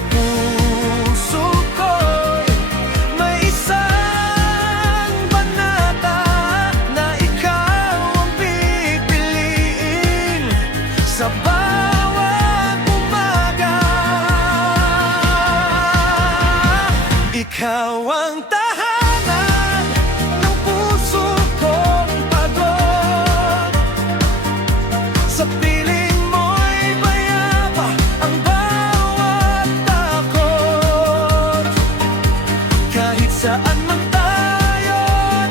Sa puso ko'y may isang banata na ikaw ang pipiliin sa bawat umaga. Ikaw ang tahanan ng puso kong pagod. Sa piling mo'y bayaba ang bawat takot. Kahit saan man tayo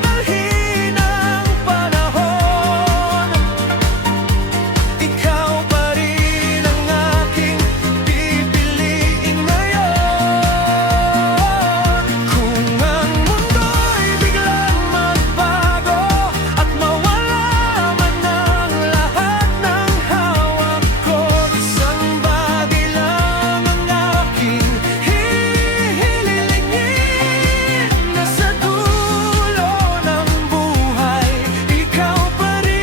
dalhin ang panahon, ikaw pa rin ang aking pipiliin ngayon. Kung ang mundo'y biglang magbago at mawala man ang lahat ng hawak ko, isang bagay lang ang aking hihilingin, na sa dulo ng buhay, ikaw pa rin.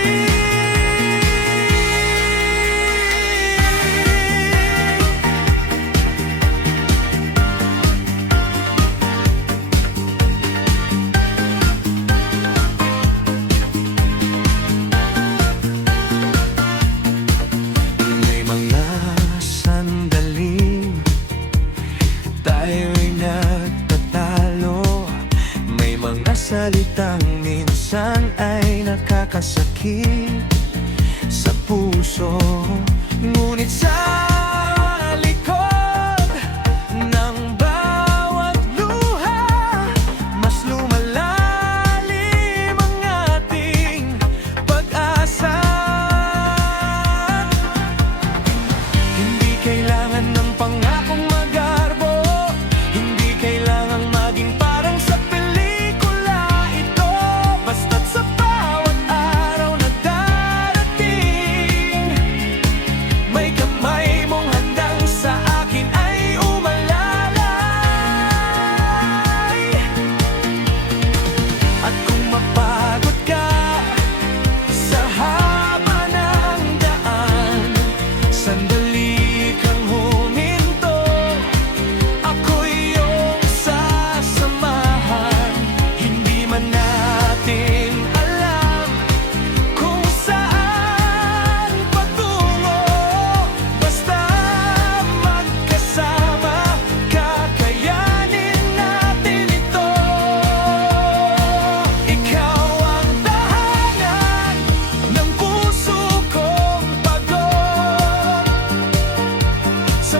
May mga sandaling tayo'y nagtatalo. May mga salitang minsan ay nakakasakit sa puso. Ngunit sa likod ng bawat luha, mas lumalalim ang ating pag-asa. Hindi kailangan ng pangakong magarbo, hindi kailangang maging parang sa pelikula ito. Basta't sa bawat araw na darating, may kamay mong handang sa akin ay umalalay. At kung mapagod ka sa haba ng daan, sandali kang huminto, ako'y iyong sasamahan. Hindi man natin alam kung saan patungo, basta magkasama, kakayanin natin ito. Ikaw ang tahanan ng puso kong pagod. Sa